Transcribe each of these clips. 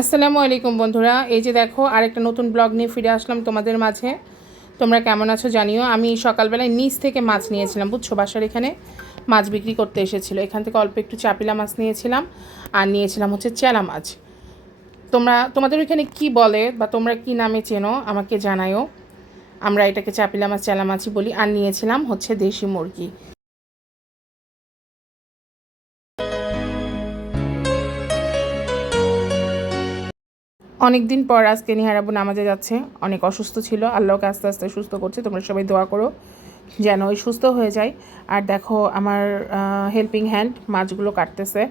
আসসালামু আলাইকুম বন্ধুরা, এই যে দেখো আরেকটা নতুন ব্লগ নিয়ে ফিরে আসলাম তোমাদের মাঝে। তোমরা কেমন আছো জানিও। আমি সকালবেলায় নিচ থেকে মাছ নিয়েছিলাম, বুঝছো, বাসার এখানে মাছ বিক্রি করতে এসেছিলো। এখান থেকে অল্প একটু চাপিলা মাছ নিয়েছিলাম আর নিয়েছিলাম হচ্ছে চেলা মাছ। তোমাদের ওইখানে কি বলে বা তোমরা কি নামে চেনো আমাকে জানায়ও। আমরা এটাকে চাপিলা মাছ চেলা মাছই বলি। আর নিয়েছিলাম হচ্ছে দেশি মুরগি। অনেক দিন পর আজকে নিহার আব্বু নামাজে যাচ্ছে। অনেক অসুস্থ ছিল, আল্লাহকে আস্তে আস্তে সুস্থ করছে। তোমরা সবাই দোয়া করো যেন ওই সুস্থ হয়ে যায়। আর দেখো আমার হেল্পিং হ্যান্ড মাছগুলো কাটতেছে।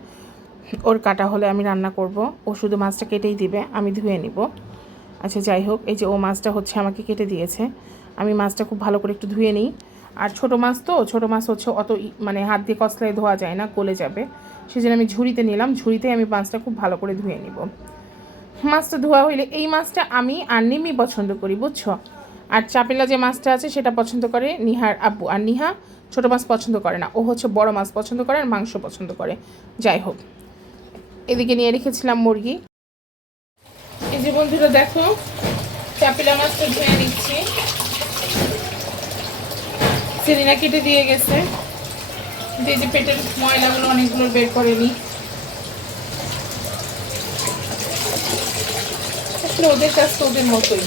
ওর কাটা হলে আমি রান্না করব। ও শুধু মাছটা কেটেই দিবে, আমি ধুয়ে নিব। আচ্ছা যাই হোক, এই যে ও মাছটা হচ্ছে আমাকে কেটে দিয়েছে। আমি মাছটা খুব ভালো করে একটু ধুয়ে নিই। আর ছোটো মাছ তো, ছোটো মাছ হচ্ছে অত মানে হাত দিয়ে কষলায় ধোয়া যায় না, গলে যাবে। সেজন্য আমি ঝুড়িতে নিলাম, ঝুড়িতে আমি মাছটা খুব ভালো করে ধুয়ে নিব। মাছটা ধোয়া হইলে, এই মাছটা আমি আর নিমি পছন্দ করি, বুঝছো। আর চাপেলা যে মাছটা আছে সেটা পছন্দ করে নিহার আব্বু। আর নিহা ছোটো মাছ পছন্দ করে না, ও হচ্ছে বড় মাছ পছন্দ করে আর মাংস পছন্দ করে। যাই হোক, এদিকে নিয়ে রেখেছিলাম মুরগি। এই যে বন্ধুরা দেখো, চাপেলা মাছটা ধুয়ে নিচ্ছি। সেদিনা কেটে দিয়ে গেছে। এই যে পেটের ময়লাগুলো অনেকগুলো বের করে নিই। আসলে ওদের কাজ তো ওদের মতোই।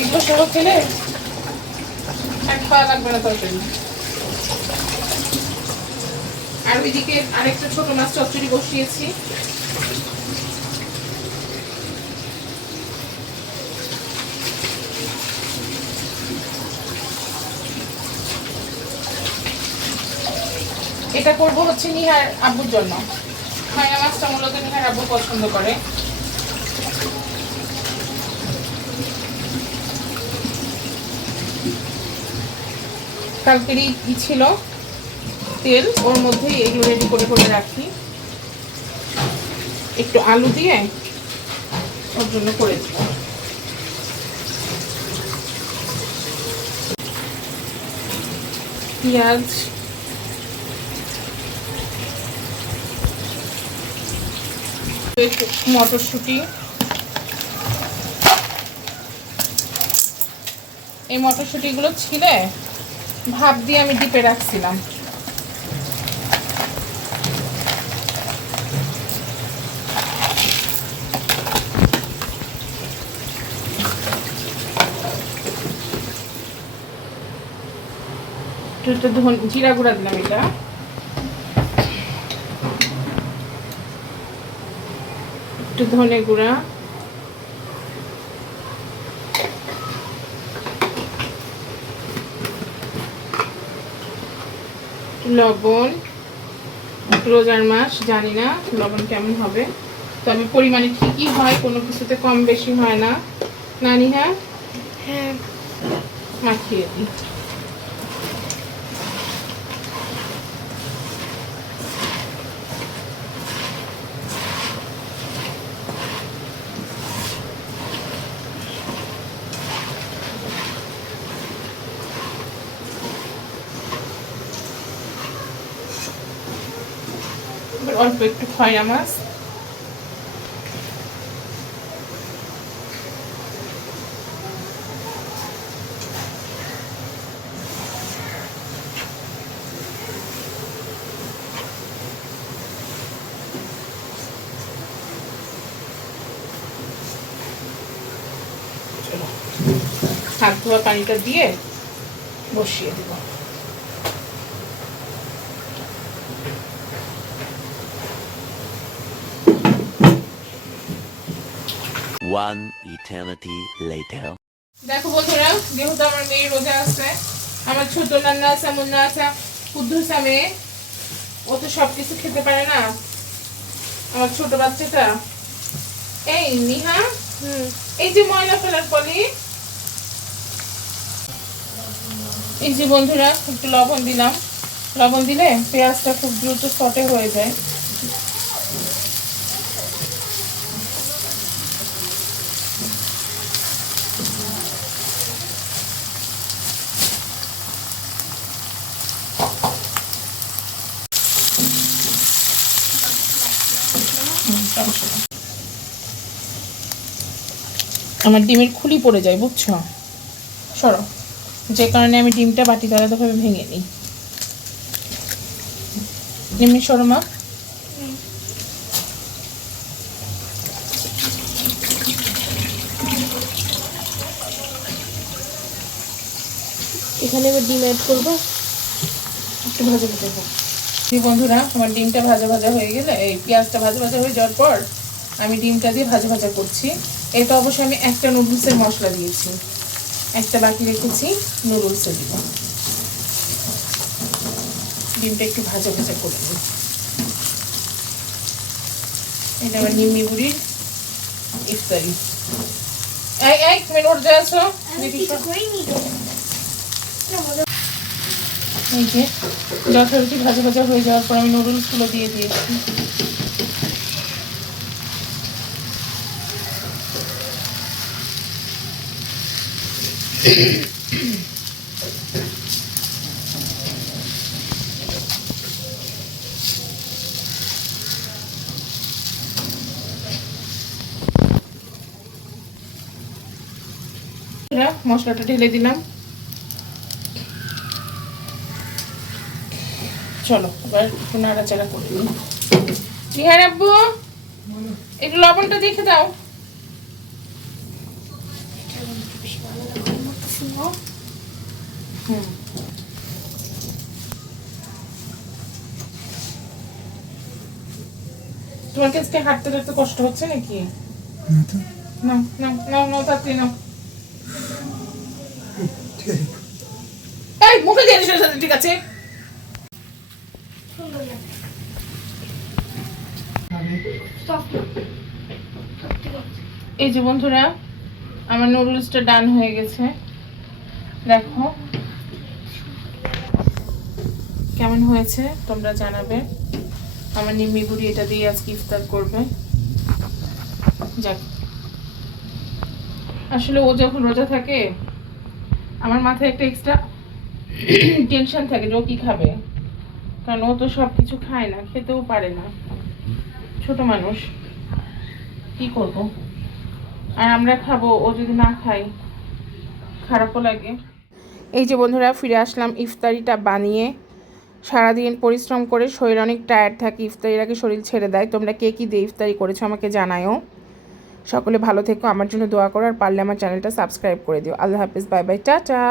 এগুলো সহ খেলে এক পা লাগবে না তরকারি। আর ওইদিকে আরেকটা ছোট মাছ চচ্চড়ি বসিয়েছি। এটা করব হচ্ছে নিহার আব্বুর জন্য। মায়া মাছটা মূলত নিহার আব্বু পছন্দ করে। কালকেরই ছিল তেল, ওর মধ্যেই এগুলো রেডি করে করে রাখি। একটু আলু দিয়ে ওর জন্য করেছি। পেঁয়াজ, মটরশুঁটি। এই মটরশুঁটিগুলো ছিলে ভাপ দিয়ে আমি ডিপে রাখছিলাম। একটু জিরা গুঁড়া দিলাম, এটা একটু ধনে গুঁড়া, লবণ। রোজার মাস, জানি না লবণ কেমন হবে, তবে পরিমাণে ঠিকই হয়, কোনো কিছুতে কম বেশি হয় না। নানি হ্যাঁ হ্যাঁ মাখিয়ে দিই। অল্প একটু খয়রা মাছ, হাত ধোয়া পানিটা দিয়ে বসিয়ে দেব। One eternity later. দেখো বন্ধুরা, যেহেতু আমার মেয়ে রোজা আছে, আমার ছোট নান্না আছে, মুন্না আছে, কুদ্দুস মেয়ে, ও তো সবকিছু খেতে পারে না। আমার ছোট বাচ্চাটা, এই নিহা, এই যে ময়লা ফেলার পলি, এই যে বন্ধুরা একটু লবণ দিলাম। লবণ দিলে পেঁয়াজটা খুব দ্রুত সটে হয়ে যায়। আমার ডিমের খুলি পড়ে যায়, বুঝছো? সরো, যে কারণে আমি ডিমটা বাটিতে আলাদাভাবে ভেঙে নিই। এমনি সরো মা। এখানে এবার ডিম অ্যাড করবো। একটু ভাজা ভাজা হোক। বন্ধুরা, আমার ডিমটা ভাজা ভাজা হয়ে গেলে, এই পেঁয়াজটা ভাজা ভাজা হয়ে যাওয়ার পর আমি ডিমটা দিয়ে ভাজা ভাজা করছি। এটা অবশ্যই আমি একটা নুডলসের মশলা দিয়েছি, একটা বাকি রেখেছি নুডলসে দিব। ডিমটা একটু ভাজা ভাজা করে দিই। এটা আমার নিম্নি বুড়ির ইফতারি। এই তুমি উঠে আসো। এই যে যথারীতি ভাজা ভাজা হয়ে যাওয়ার পর আমি নুডলসগুলো দিয়ে দিয়েছি। মশলাটা ঢেলে দিলাম। চলো এবার একটু নাড়াচাড়া করে দিই। নিহার আব্বু, একটু লবণটা দেখে দাও। তোমার কি আজকে হাঁটতে হাঁটতে কষ্ট হচ্ছে নাকি? নাও নাও নাও নাও, তাড়াতাড়ি নাও। এই মুখে দিয়ে সাথে সাথে, ঠিক আছে? এই যে বন্ধুরা, আমার নুডলসটা ডান হয়ে গেছে। দেখো কেমন হয়েছে তোমরা জানাবে। আমার নিম্মি বুড়ি এটা দিয়ে আজকে ইফতার করবে। যাক, আসলে ও যখন রোজা থাকে আমার মাথায় একটা এক্সট্রা টেনশন থাকে যে ও কি খাবে, কারণ ও তো সব কিছু খায় না, খেতেও পারে না, ছোট মানুষ, কি করব। আর আমরা খাবো, ও যদি না খায় খারাপও লাগে। এই যে বন্ধুরা, ফিরে আসলাম ইফতারিটা বানিয়ে। সারাদিন পরিশ্রম করে শরীর অনেক টায়ার্ড থাকে, ইফতারির আগে শরীর ছেড়ে দেয়। তোমরা কে কী দিয়ে ইফতারি করেছো আমাকে জানাও। সকলে ভালো থেকো, আমার জন্য দোয়া করো, আর পারলে আমার চ্যানেলটা সাবস্ক্রাইব করে দিও। আল্লাহ হাফিজ, বাই বাই, টাটা।